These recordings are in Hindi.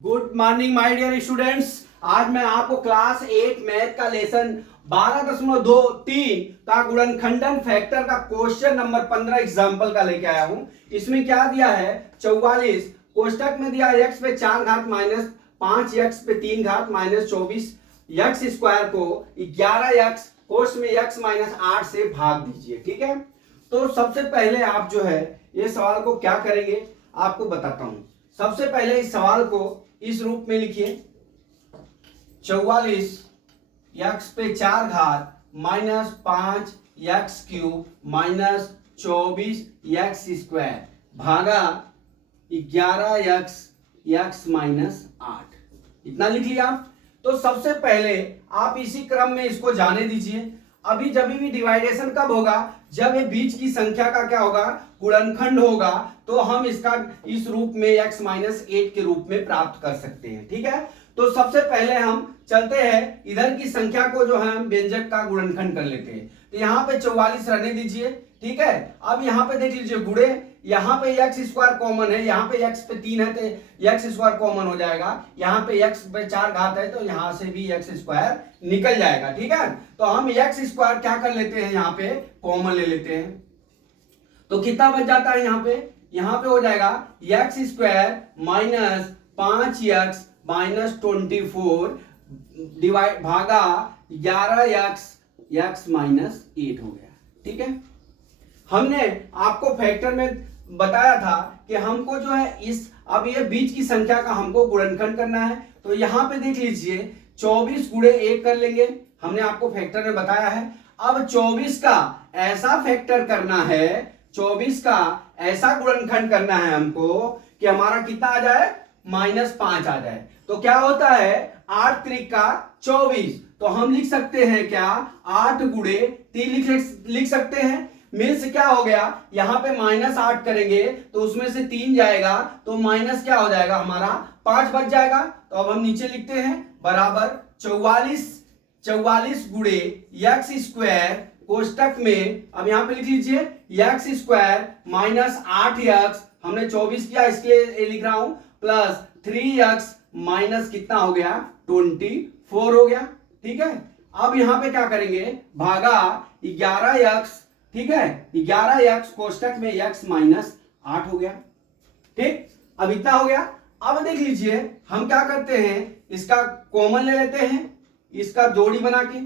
Good morning my dear students. आज मैं आपको क्लास 8 मैथ का लेसन 12.23 का गुणनखंडन फैक्टर का क्वेश्चन नंबर 15 एग्जांपल का लेके आया हूं। इसमें क्या दिया है 44 कोष्टक में दिया x पे 4 घात माइनस 5x पे 3 घात माइनस 24 x स्क्वायर को 11x कोष्ट में x माइनस 8 से भाग दीजिए। ठीक है, तो सबसे पहले आप जो है ये सवाल को क्या करेंगे आपको बताता हूं। सबसे पहले इस सवाल को इस रूप में लिखिए 44 x पे 4 घात minus 5 x cube minus 24 x square भागा 11 x माइनस 8, इतना लिख लिया। तो सबसे पहले आप इसी क्रम में इसको जाने दीजिए। अभी जब भी डिवाइडेशन कब होगा, जब ये बीच की संख्या का क्या होगा गुणनखंड होगा, तो हम इसका इस रूप में x माइनस 8 के रूप में प्राप्त कर सकते हैं। ठीक है, तो सबसे पहले हम चलते हैं इधर की संख्या को जो है हम व्यंजक का गुणनखंड कर लेते हैं। तो यहाँ पे 44 रहने दीजिए। ठीक है, अब यहाँ पे देख लीजिए गुणे, यहाँ पे x स्क्वायर कॉमन है, यहाँ पे x पे 3 है तो x स्क्वायर कॉमन हो जाएगा, यहाँ पे x पे 4 घात है तो यहाँ से भी x स्क्वायर निकल जाएगा। ठीक है, तो हम x स्क्वायर क्या कर लेते हैं, यहाँ पे कॉमन ले लेते हैं। तो कितना बच जाता है यहाँ पे हो जाएगा x square minus 5x minus 24 divide भागा 11x माइनस 8 हो गया। ठीक है, हमने आपको फैक्टर में बताया था कि हमको जो है इस अब ये बीच की संख्या का हमको गुणनखंड करना है। तो यहां पे देख लीजिए 24 गुणे 1 कर लेंगे, हमने आपको फैक्टर में बताया है। अब 24 का ऐसा फैक्टर करना है, 24 का ऐसा गुणनखंड करना है हमको कि हमारा कितना आ जाए -5 आ जाए। तो क्या होता है 8 त्रिका 24, तो हम लिख सकते हैं क्या 8 गुणे 3 लिख सकते हैं। मीन्स क्या हो गया, यहां पे -8 करेंगे तो उसमें से 3 जाएगा तो माइनस क्या हो जाएगा हमारा 5 बच जाएगा। तो अब हम नीचे लिखते हैं बराबर 44 गुणे x स्क्वायर कोष्टक में, अब यहां पे लिख लीजिए x स्क्वायर माइनस 8x, हमने 24 किया इसलिए लिख रहा हूं, प्लस 3x माइनस कितना हो गया 24 हो गया। ठीक है, अब यहां पे क्या करेंगे भागा 11x। ठीक है, 11x कोष्टक में x माइनस 8 हो गया। ठीक, अब इतना हो गया। अब देख लीजिए हम क्या करते हैं, इसका कॉमन ले लेते हैं, इसका जोड़ी बना के।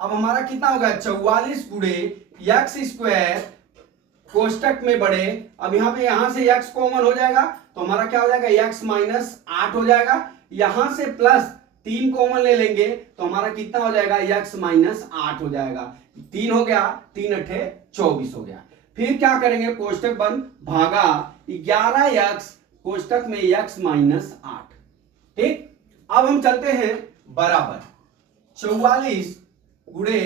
अब हमारा कितना होगा 44 गुणे x स्क्वायर कोष्टक में बड़े, अब यहां से x कॉमन हो जाएगा तो हमारा क्या हो जाएगा x माइनस 8 हो जाएगा। यहां से प्लस 3 कॉमन ले लेंगे तो हमारा कितना हो जाएगा x माइनस 8 हो जाएगा। 3 हो गया, 3 अठे 24 हो गया। फिर क्या करेंगे कोष्टक बंद भागा 11x कोष्टक में x माइनस 8। ठीक, अब हम चलते हैं बराबर 44 गुणे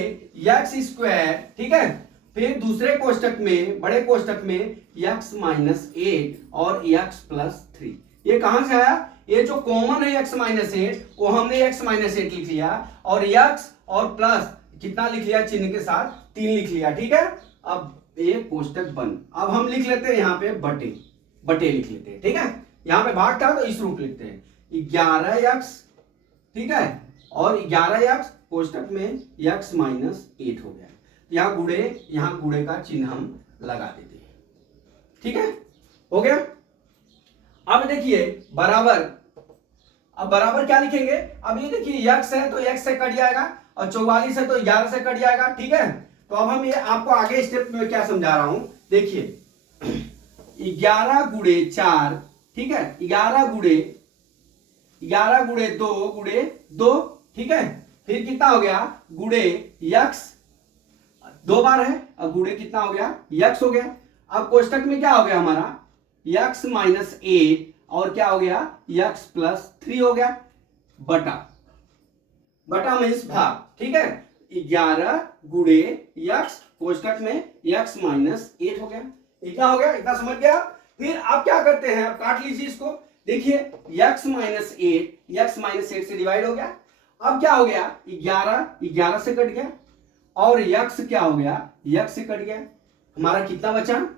x स्क्वायर। ठीक है, फिर दूसरे कोष्टक में बड़े कोष्टक में x माइनस 8 और x प्लस 3। ये कहां से आया, ये जो कॉमन है x माइनस 8 वो हमने x माइनस 8 लिख लिया और x और प्लस कितना लिख लिया चिन्ह के साथ 3 लिख लिया। ठीक है, अब ये कोष्टक बंद। अब हम लिख लेते हैं यहाँ पे बटे लिख लेते हैं। ठीक है, यहाँ पे भाग था तो इस रूप लिखते हैं 11x। ठीक है, और 11x कोष्टक में x माइनस 8 हो गया। यहाँ गुणे का चिन्ह हम लगा देते हैं। ठीक है, हो गया। अब देखिए बराबर, अब बराबर क्या लिखेंगे, अब ये देखिए x है तो x से कट जाएगा और 44 है तो 11 से कट जाएगा। ठीक है, तो अब हम ये आपको आगे स्टेप में क्या समझा रहा हूं, देखिए 11 गुणे 4। ठीक है, 11 गुणे 2 ठीक है, फिर कितना हो गया गुणे x 2 बार है और गुणे कितना हो गया x हो गया। अब कोष्टक में क्या हो गया हमारा x माइनस 8 और क्या हो गया x प्लस 3 हो गया। बटा मीन्स भाग। ठीक है, 11 गुणे x कोष्टक में x माइनस 8 हो गया। इतना हो गया, इतना समझ गया। फिर आप क्या करते हैं, आप काट लीजिए इसको। देखिए x माइनस 8 से डिवाइड हो गया। अब क्या हो गया 11 से कट गया और x क्या हो गया x से कट गया। हमारा कितना बचा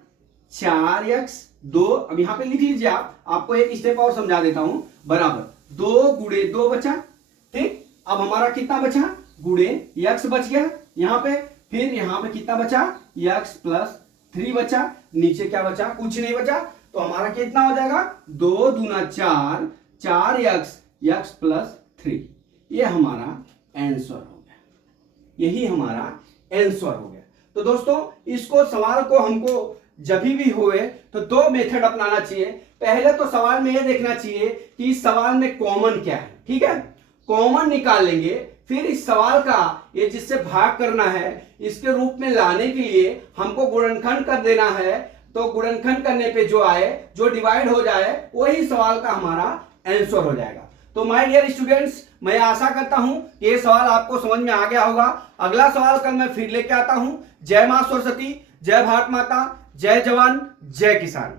4x 2। अब यहां पे लिख लीजिए, आपको एक स्टेप और समझा देता हूं। बराबर 2 गुणे 2 बचा, ठीक। अब हमारा कितना बचा, गुणे x बच गया यहां पे, फिर यहां पे कितना बचा, x प्लस 3 बचा, नीचे क्या बचा, कुछ नहीं बचा, तो हमारा कितना हो जाएगा, 2 दूना 4, 4x x प्लस 3। ये हमारा आंसर हो गया, यही हमारा आंसर हो गया। तो दोस्तों इसको सवाल को हमको जब भी होए तो 2 मेथड अपनाना चाहिए। पहले तो सवाल में ये देखना चाहिए कि इस सवाल में कॉमन क्या है, ठीक है, कॉमन निकाल लेंगे, फिर इस सवाल का ये जिससे भाग करना है इसके रूप में लाने के लिए हमको गुणनखंड कर देना है। तो गुणनखंड करने पे जो आए, जो डिवाइड हो जाए, वही सवाल का हमारा आंसर हो जाएगा। तो माय डियर स्टूडेंट्स, मैं आशा करता हूं कि ये सवाल आपको समझ में आ गया होगा। अगला सवाल कल मैं फिर लेके आता हूं। जय मां सरस्वती, जय भारत माता, जय जवान, जय किसान।